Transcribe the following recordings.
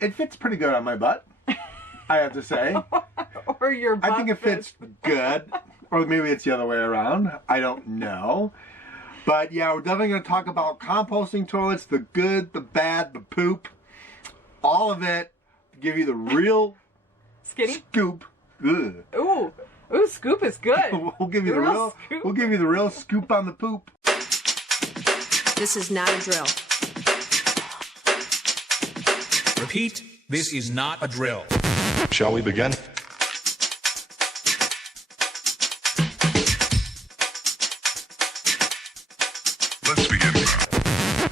It fits pretty good on my butt, I have to say. Or your butt. I think it fits good. Or maybe it's the other way around. I don't know. But yeah, we're definitely going to talk about composting toilets, the good, the bad, the poop, all of it, to give you the real scoop. Ugh. Ooh, scoop is good. We'll give you we'll give you the real scoop on the poop. This is not a drill. Repeat, this is not a drill. Shall we begin? Let's begin.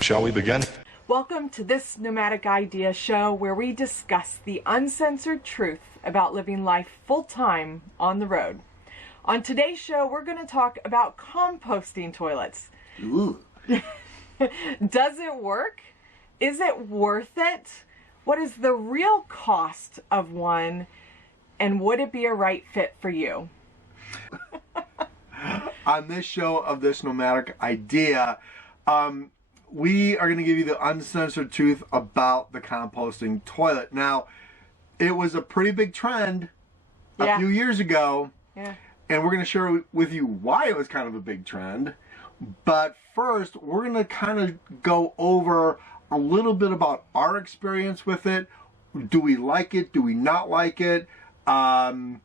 Shall we begin? Welcome to this Nomadic Idea show where we discuss the uncensored truth about living life full-time on the road. On today's show, we're going to talk about composting toilets. Ooh. Does it work? Is it worth it? What is the real cost of one? And would it be a right fit for you? On this show of this Nomadic Idea, we are going to give you the uncensored truth about the composting toilet. Now, it was a pretty big trend a few years ago, and we're going to share with you why it was kind of a big trend. But first, we're going to kind of go over a little bit about our experience with it. Do we like it? Do we not like it? Who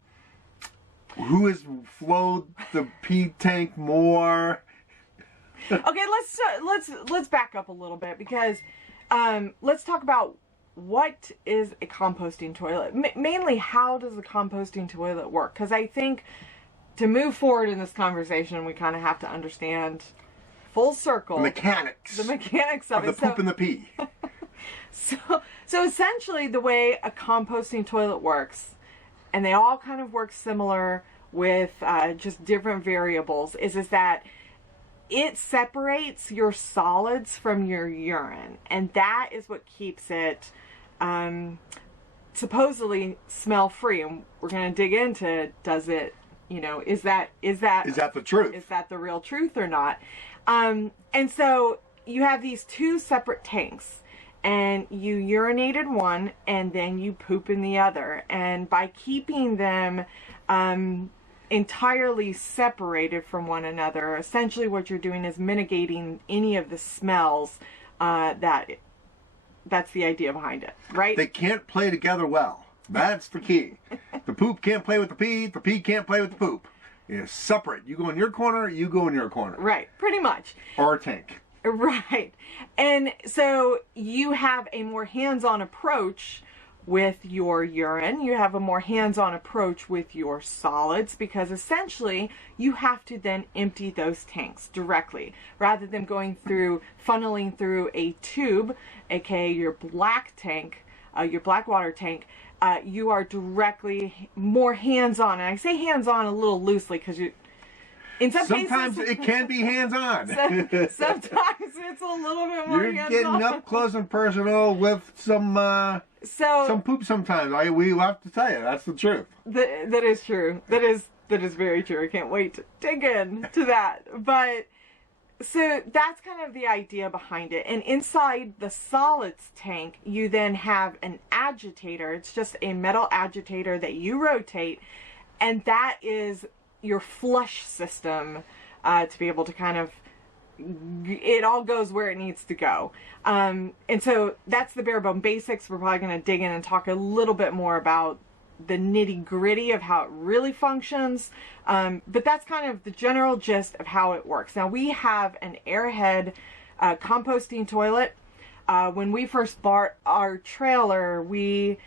has flowed the pee tank more? Okay, let's back up a little bit because let's talk about what is a composting toilet. Mainly, how does a composting toilet work? Because I think to move forward in this conversation, we kind of have to understand full circle The mechanics of the it. poop and the pee. So essentially, the way a composting toilet works, and they all kind of work similar with just different variables, is that it separates your solids from your urine, and that is what keeps it supposedly smell free. And we're going to dig into, does it, is that the truth? Is that the real truth or not? And so you have these two separate tanks, and you urinate in one and then you poop in the other. And by keeping them entirely separated from one another, essentially what you're doing is mitigating any of the smells. That's the idea behind it, right? They can't play together well. That's the key. The poop can't play with the pee can't play with the poop. It's separate. You go in your corner, you go in your corner. Right, pretty much. Or a tank. Right. And so you have a more hands-on approach with your urine. You have a more hands-on approach with your solids, because essentially you have to then empty those tanks directly rather than funneling through a tube, aka your black tank, your black water tank. You are directly more hands-on. And I say hands-on a little loosely because sometimes it can be hands-on. Sometimes it's a little bit more hands-on. You're getting up close and personal with some poop sometimes. We have to tell you, that's the truth. That is true. That is very true. I can't wait to dig into that. But so that's kind of the idea behind it. And inside the solids tank, you then have an agitator. It's just a metal agitator that you rotate, and that is your flush system to be able to kind of, it all goes where it needs to go. And so that's the bare bone basics. We're probably going to dig in and talk a little bit more about the nitty gritty of how it really functions. But that's kind of the general gist of how it works. Now, we have an Air Head composting toilet. When we first bought our trailer, we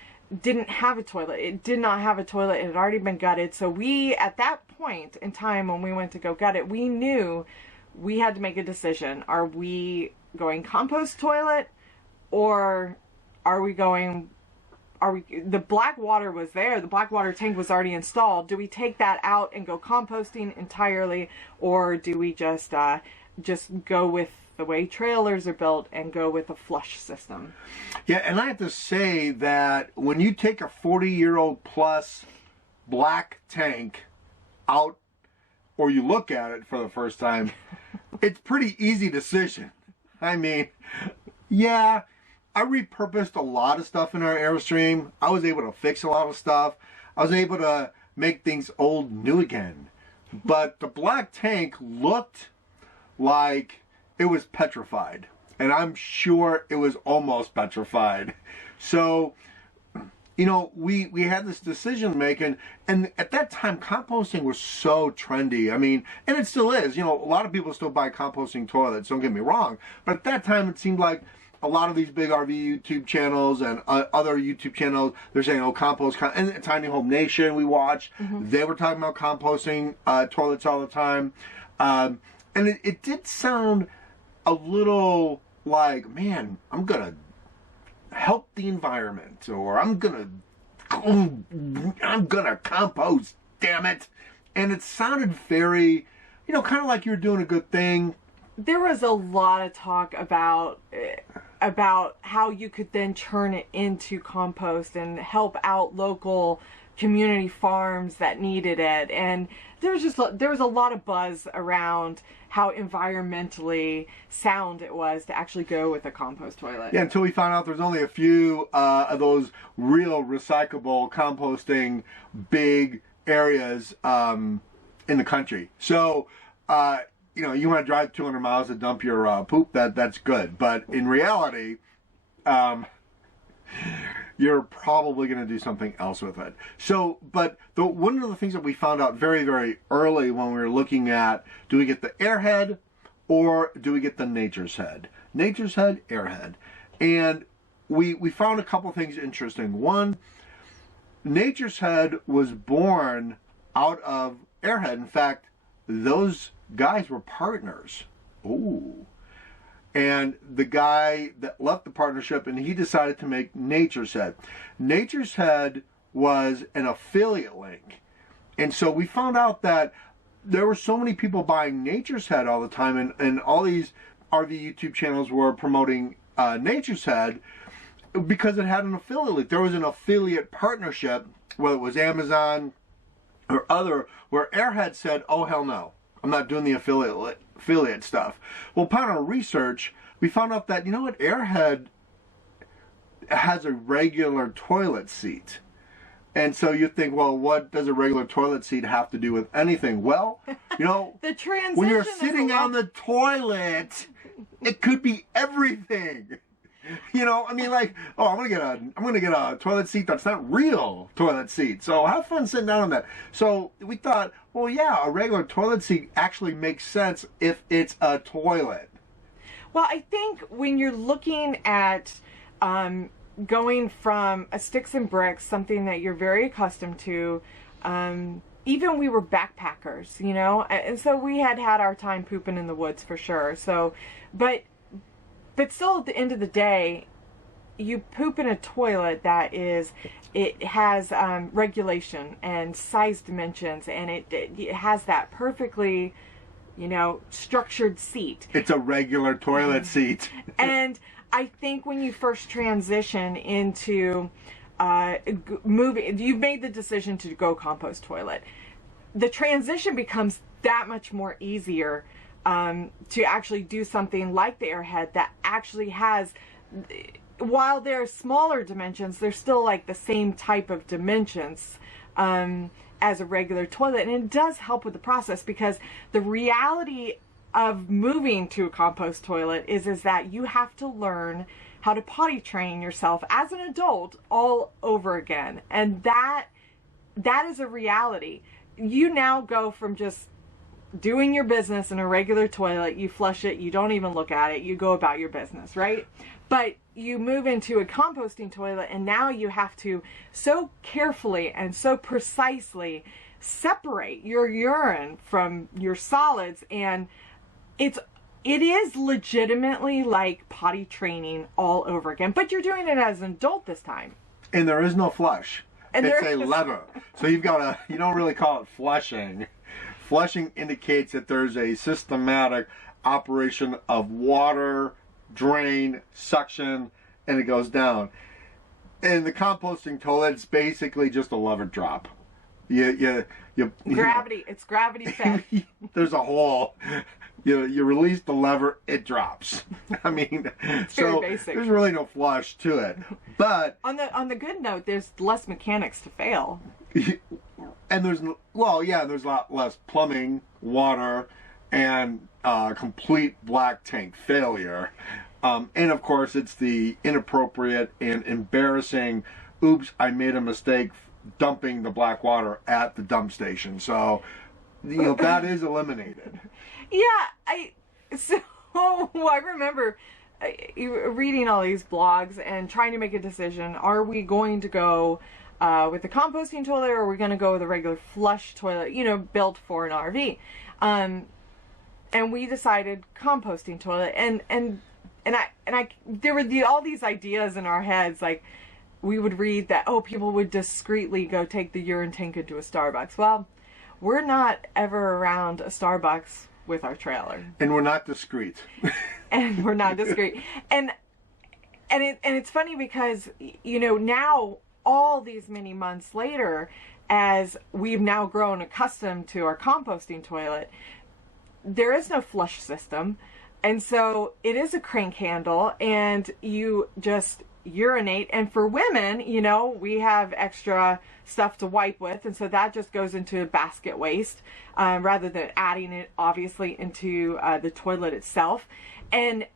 didn't have a toilet. It did not have a toilet. It had already been gutted. So we, at that point in time when we went to go gut it, we knew we had to make a decision. Are we going compost toilet, or the black water was there, the black water tank was already installed. Do we take that out and go composting entirely, or do we just go with the way trailers are built and go with a flush system? Yeah, and I have to say that when you take a 40-year-old plus black tank out, or you look at it for the first time, it's pretty easy decision. I mean, yeah, I repurposed a lot of stuff in our Airstream. I was able to fix a lot of stuff. I was able to make things old new again. But the black tank looked like it was petrified. And I'm sure it was almost petrified. So, you know, we had this decision making, and at that time composting was so trendy. I mean, and it still is. You know, a lot of people still buy composting toilets, don't get me wrong. But at that time it seemed like a lot of these big RV YouTube channels and other YouTube channels, they're saying, oh, and Tiny Home Nation we watch, they were talking about composting toilets all the time. And it did sound a little like, man, I'm going to help the environment, or I'm gonna compost, damn it. And it sounded very, you know, kind of like you're doing a good thing. There was a lot of talk about how you could then turn it into compost and help out local community farms that needed it, and there was a lot of buzz around how environmentally sound it was to actually go with a compost toilet. Yeah, until we found out there's only a few of those real recyclable composting big areas in the country. So, you know, you want to drive 200 miles to dump your poop, that's good. But in reality, you're probably going to do something else with it. So, but one of the things that we found out very, very early when we were looking at, do we get the Air Head or do we get the Nature's Head? Nature's Head, Air Head. And we found a couple things interesting. One, Nature's Head was born out of Air Head. In fact, those guys were partners. Ooh. And the guy that left the partnership, and he decided to make Nature's Head. Nature's Head was an affiliate link. And so we found out that there were so many people buying Nature's Head all the time, and all these RV YouTube channels were promoting Nature's Head because it had an affiliate link. There was an affiliate partnership, whether it was Amazon or other, where Airhead said, oh, hell no, I'm not doing the affiliate stuff. Well, upon our research, we found out that, you know what, Airhead has a regular toilet seat. And so you think, well, what does a regular toilet seat have to do with anything? Well, you know, the transition when you're sitting on the toilet, it could be everything. You know, I mean, like, oh, I'm gonna get a toilet seat that's not real toilet seat. So have fun sitting down on that. So we thought, well, yeah, a regular toilet seat actually makes sense if it's a toilet. Well, I think when you're looking at going from a sticks and bricks, something that you're very accustomed to, even we were backpackers, you know, and so we had our time pooping in the woods for sure. So, but still at the end of the day, you poop in a toilet that it has regulation and size dimensions, and it has that perfectly, you know, structured seat. It's a regular toilet seat. And I think when you first transition into moving, you've made the decision to go compost toilet. The transition becomes that much more easier to actually do something like the Airhead that actually has, while they're smaller dimensions, they're still like the same type of dimensions as a regular toilet. And it does help with the process, because the reality of moving to a compost toilet is that you have to learn how to potty train yourself as an adult all over again. And that is a reality. You now go from just doing your business in a regular toilet, you flush it, you don't even look at it, you go about your business, right? But you move into a composting toilet, and now you have to so carefully and so precisely separate your urine from your solids, and it is legitimately like potty training all over again, but you're doing it as an adult this time. And there is no flush. And it's a lever. So you don't really call it flushing. Flushing indicates that there's a systematic operation of water, drain, suction, and it goes down. And the composting toilet is basically just a lever drop. You Gravity. It's gravity fed. There's a hole. you release the lever, it drops. I mean, so very basic. there's really no flush to it. But On the good note, there's less mechanics to fail. and there's there's a lot less plumbing, water, and complete black tank failure. And of course, it's the inappropriate and embarrassing, oops, I made a mistake dumping the black water at the dump station. So, that is eliminated. Yeah, I remember reading all these blogs and trying to make a decision. Are we going to go with the composting toilet, or are we going to go with a regular flush toilet, built for an RV? And we decided composting toilet. And I there were all these ideas in our heads, like we would read that, people would discreetly go take the urine tank into a Starbucks. Well, we're not ever around a Starbucks with our trailer. And we're not discreet. And we're not discreet. And it's funny because, now all these many months later, as we've now grown accustomed to our composting toilet, there is no flush system. And so it is a crank handle, and you just urinate. And for women, we have extra stuff to wipe with, and so that just goes into basket waste rather than adding it obviously into the toilet itself. And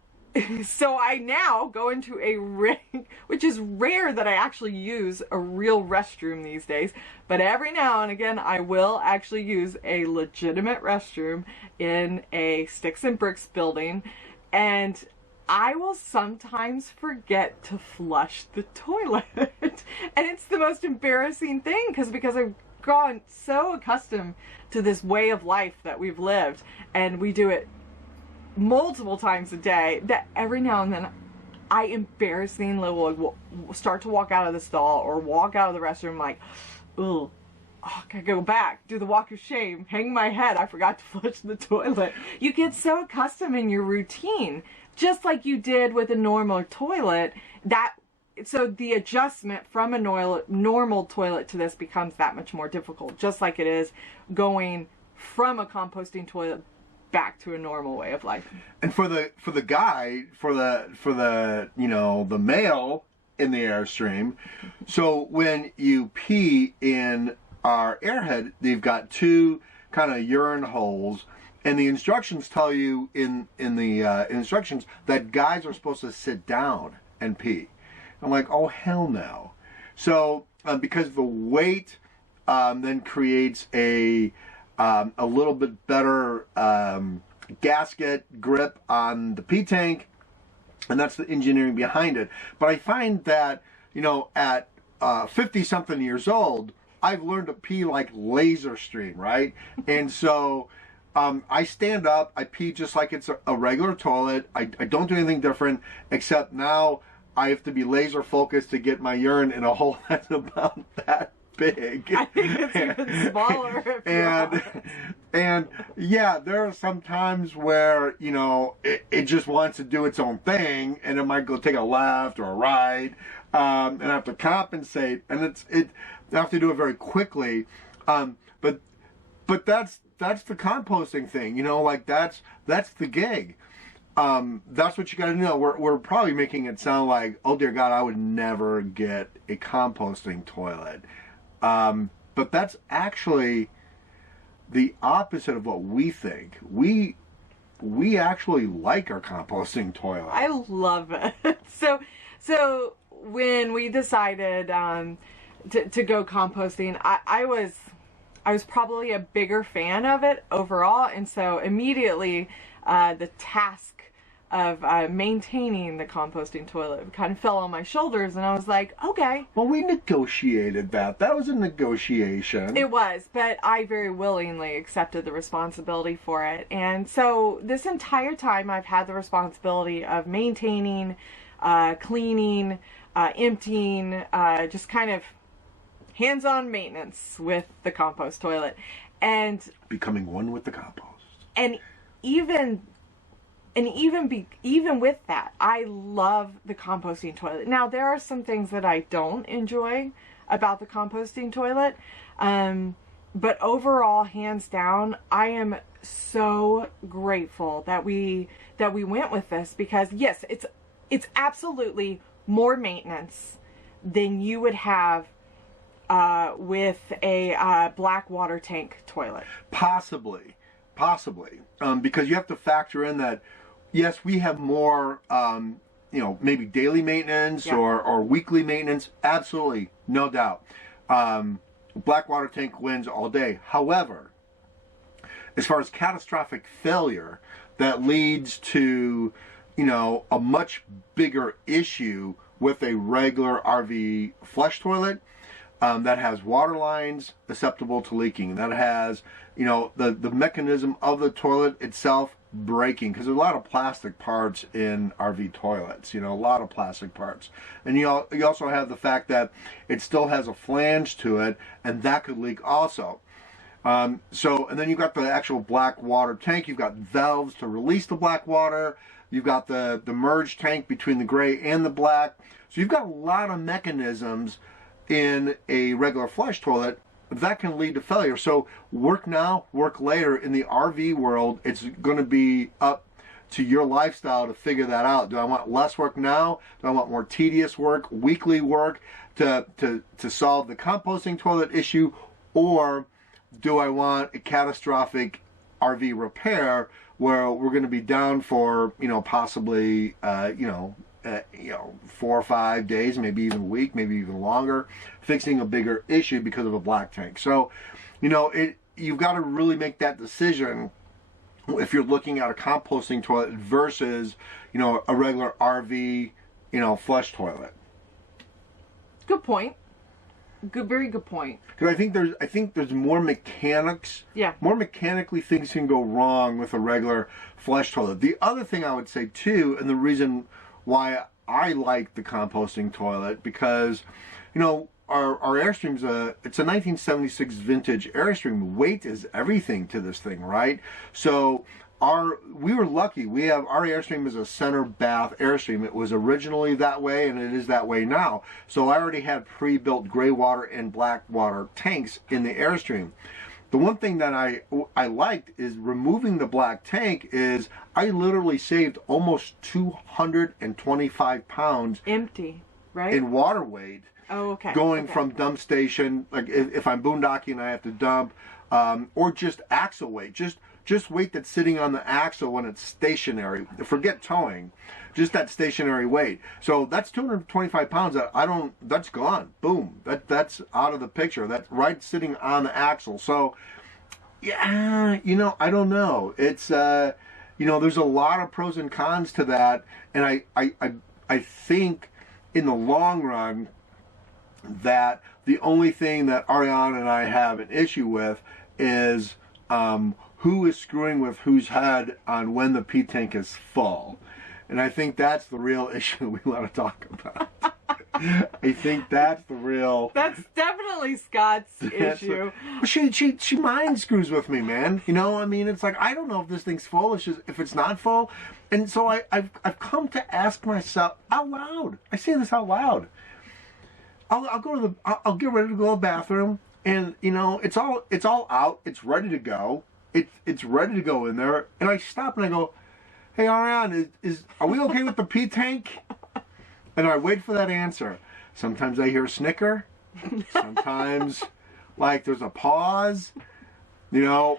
so I now go into a ring, which is rare that I actually use a real restroom these days, but every now and again I will actually use a legitimate restroom in a sticks and bricks building, and I will sometimes forget to flush the toilet. And it's the most embarrassing thing because I've grown so accustomed to this way of life that we've lived, and we do it multiple times a day, that every now and then I embarrassingly will start to walk out of the stall or walk out of the restroom like, ugh, I gotta go back, do the walk of shame, hang my head, I forgot to flush the toilet. You get so accustomed in your routine, just like you did with a normal toilet, so the adjustment from a normal toilet to this becomes that much more difficult, just like it is going from a composting toilet back to a normal way of life. And for the guy, for the the male in the Airstream, so when you pee in our Airhead, they've got two kind of urine holes, and the instructions tell you in the instructions that guys are supposed to sit down and pee. I'm like, oh hell no. So because the weight then creates a little bit better gasket grip on the pee tank, and that's the engineering behind it. But I find that at 50 something years old, I've learned to pee like laser stream, right? And so I stand up, I pee just like it's a regular toilet. I don't do anything different, except now I have to be laser focused to get my urine in a hole that's about that big. I think it's even smaller. And yeah, there are some times where it just wants to do its own thing, and it might go take a left or a right, and I have to compensate, and I have to do it very quickly. But that's the composting thing, like that's the gig. That's what you got to know. We're probably making it sound like, oh dear God, I would never get a composting toilet. But that's actually the opposite of what we think. We actually like our composting toilet. I love it. So when we decided to go composting, I was probably a bigger fan of it overall, and so immediately the task of maintaining the composting toilet kind of fell on my shoulders, and I was like, okay. Well, we negotiated that. That was a negotiation. It was, but I very willingly accepted the responsibility for it. And so this entire time I've had the responsibility of maintaining, cleaning, emptying, just kind of hands-on maintenance with the compost toilet. And becoming one with the compost. And even with that, I love the composting toilet. Now, there are some things that I don't enjoy about the composting toilet, but overall, hands down, I am so grateful that we went with this, because yes, it's absolutely more maintenance than you would have with a black water tank toilet. Possibly, because you have to factor in that, yes, we have more, maybe daily maintenance or weekly maintenance. Absolutely, no doubt. Black water tank wins all day. However, as far as catastrophic failure that leads to, a much bigger issue with a regular RV flush toilet, that has water lines susceptible to leaking, that has, the mechanism of the toilet itself breaking, because there's a lot of plastic parts in RV toilets, a lot of plastic parts. And you also have the fact that it still has a flange to it, and that could leak also. And then you've got the actual black water tank. You've got valves to release the black water. You've got the merge tank between the gray and the black. So you've got a lot of mechanisms in a regular flush toilet that can lead to failure. So work now, work later. In the RV world, it's going to be up to your lifestyle to figure that out. Do I want less work now? Do I want more tedious work, weekly work to solve the composting toilet issue? Or do I want a catastrophic RV repair where we're going to be down for, possibly, 4 or 5 days, maybe even a week, maybe even longer, fixing a bigger issue because of a black tank. So, you've got to really make that decision if you're looking at a composting toilet versus, a regular RV, flush toilet. Good point. Very good point. Because I think there's more mechanics. Yeah. More mechanically things can go wrong with a regular flush toilet. The other thing I would say too, and the reason why I like the composting toilet, because, our Airstream's it's a 1976 vintage Airstream. Weight is everything to this thing, right? So we were lucky. Our Airstream is a center bath Airstream. It was originally that way, and it is that way now. So I already had pre-built gray water and black water tanks in the Airstream. The one thing that I liked is removing the black tank is I literally saved almost 225 pounds empty, right? In water weight. Oh, okay. Going from dump station, like if I'm boondocking and I have to dump, or just axle weight, just weight that's sitting on the axle when it's stationary. Forget towing, just that stationary weight. So that's 225 pounds that that's gone. Boom. That's out of the picture. That's right sitting on the axle. So, yeah, I don't know. It's, there's a lot of pros and cons to that. And I think in the long run that the only thing that Ariane and I have an issue with is, who is screwing with whose head on when the P tank is full. And I think that's the real issue we want to talk about. I think that's the real... That's definitely Scott's issue. She mind screws with me, man. It's like, I don't know if this thing's full, if it's not full. And so I've come to ask myself out loud. I say this out loud. I'll get ready to go to the bathroom, and it's all out. It's ready to go. It's ready to go in there, and I stop and I go, "Hey, Ariane, are we okay with the P tank?" And I wait for that answer. Sometimes I hear a snicker. Sometimes, there's a pause. And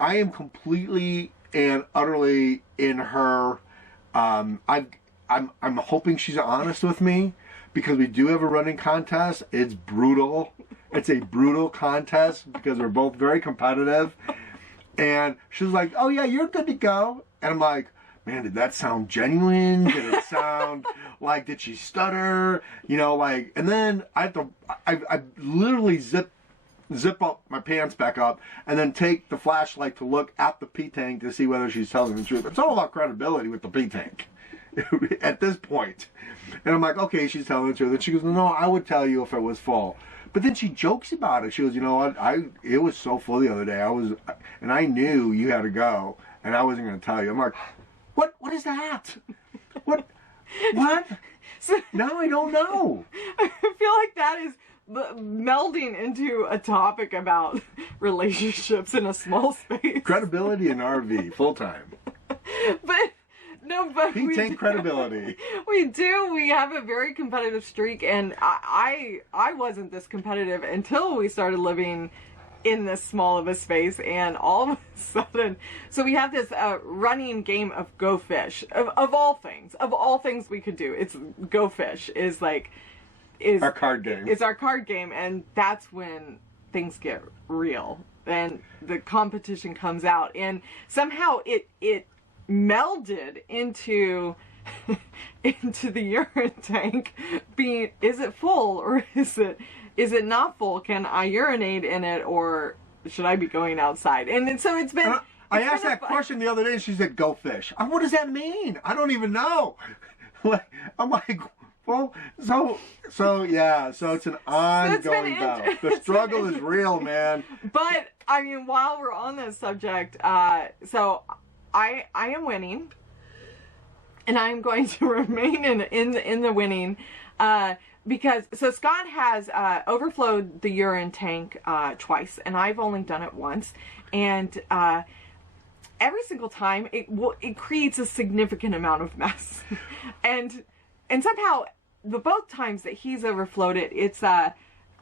I am completely and utterly in her. I'm hoping she's honest with me, because we do have a running contest. It's brutal. It's a brutal contest because we're both very competitive. And she's like, "Oh yeah, you're good to go." And I'm like, "Man, did that sound genuine? Did it sound did she stutter?" And then I literally zip up my pants back up and then take the flashlight to look at the P tank to see whether she's telling the truth. It's all about credibility with the P tank at this point. And I'm like, okay, she's telling the truth. And she goes, "No, I would tell you if it was full." But then she jokes about it. She goes, "You know what? It was so full the other day. And I knew you had to go, and I wasn't going to tell you." I'm like, What is that? What? So, now I don't know. I feel like that is melding into a topic about relationships in a small space. Credibility in RV, full time. But no, but Pink we tank do- credibility. We do. We have a very competitive streak, and I wasn't this competitive until we started living in this small of a space, and all of a sudden, so we have this running game of Go Fish. Of all things we could do, it's Go Fish is Our card game. It's our card game, and that's when things get real, and the competition comes out, and somehow it melded into the urine tank being, is it full or is it not full? Can I urinate in it, or should I be going outside? And so it's been... I asked that question the other day, and she said, "Go fish." What does that mean? I don't even know. I'm like, well, so yeah, so it's an ongoing battle. The struggle is real, man. But I mean, while we're on this subject, so I am winning, and I'm going to remain in the winning, because so Scott has overflowed the urine tank twice, and I've only done it once, and every single time it creates a significant amount of mess, and somehow the both times that he's overflowed it,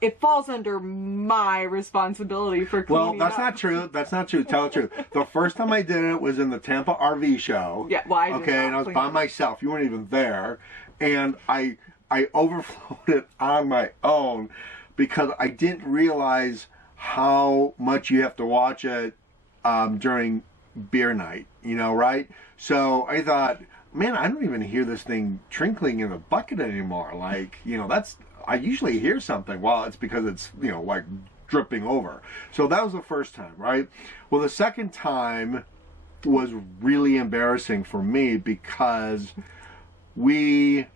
it falls under my responsibility for cleaning Well, that's up. not true. That's not true. Tell the truth. The first time I did it was in the Tampa RV show. Yeah, well, I did okay, not and I was clean by it up. myself. You weren't even there, and I overflowed it on my own because I didn't realize how much you have to watch it during beer night. You know, right? So I thought, man, I don't even hear this thing trickling in the bucket anymore. Like, you know, I usually hear something. Well, it's because it's, you know, like dripping over. So that was the first time, right? Well, the second time was really embarrassing for me because we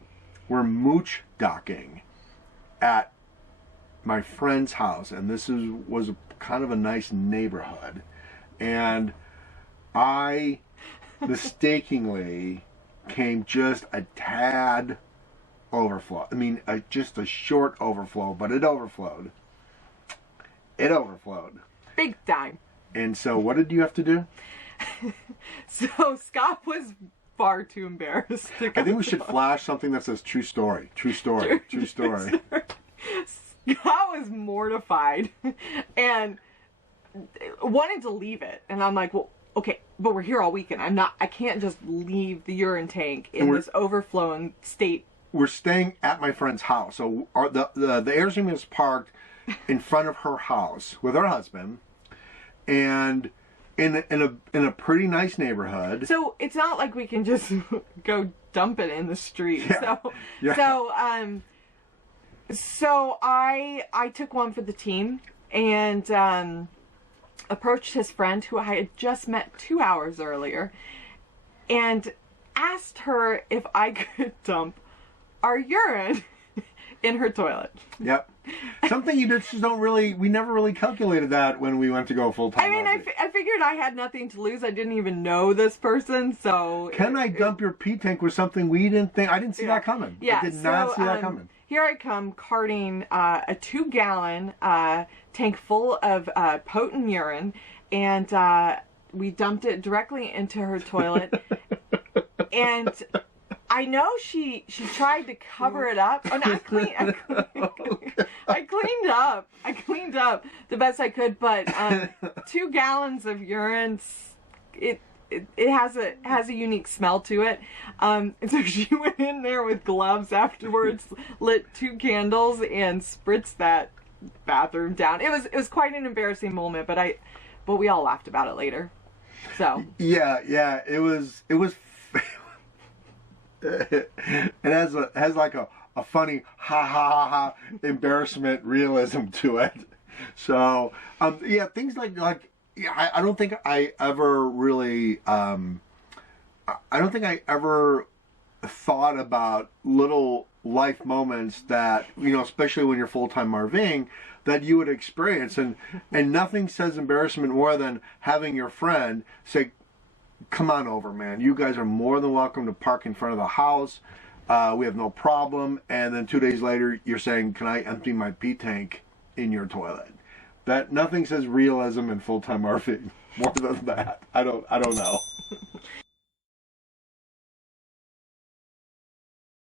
were mooch docking at my friend's house, and this was kind of a nice neighborhood, and I mistakenly came just a tad overflow. I mean, just a short overflow, but it overflowed. It overflowed. Big time. And so what did you have to do? So Scott was far too embarrassed to I think we should flash something that says true story. True story. True story. Scott was mortified and wanted to leave it. And I'm like, well, okay, but we're here all weekend. I can't just leave the urine tank in this overflowing state. We're staying at my friend's house. So the Airstream is parked in front of her house with her husband, and in a pretty nice neighborhood. So it's not like we can just go dump it in the street. Yeah. So Yeah. so I took one for the team and approached his friend who I had just met 2 hours earlier and asked her if I could dump our urine in her toilet. Yep. Something you just don't really, we never really calculated that when we went to go full time. I mean, I figured I had nothing to lose. I didn't even know this person, so... Can I dump your pee tank was something we didn't think, I didn't see that coming. Yeah, I did not see that coming. Here I come carting a 2-gallon tank full of potent urine, and we dumped it directly into her toilet. And I know she tried to cover it up. Oh, no, I cleaned up the best I could, but 2 gallons of urine, it has a unique smell to it. And so she went in there with gloves afterwards, lit 2 candles, and spritzed that bathroom down. It was quite an embarrassing moment, but we all laughed about it later. So Yeah, it was it has like a funny ha ha ha ha embarrassment realism to it. So yeah, things like yeah, I don't think I ever really I don't think I ever thought about little life moments that, you know, especially when you're full-time RVing, that you would experience, and nothing says embarrassment more than having your friend say, "Come on over, man. You guys are more than welcome to park in front of the house. we have no problem, and then 2 days later you're saying, can I empty my pee tank in your toilet? That nothing says realism in full-time RV more than that. I don't know.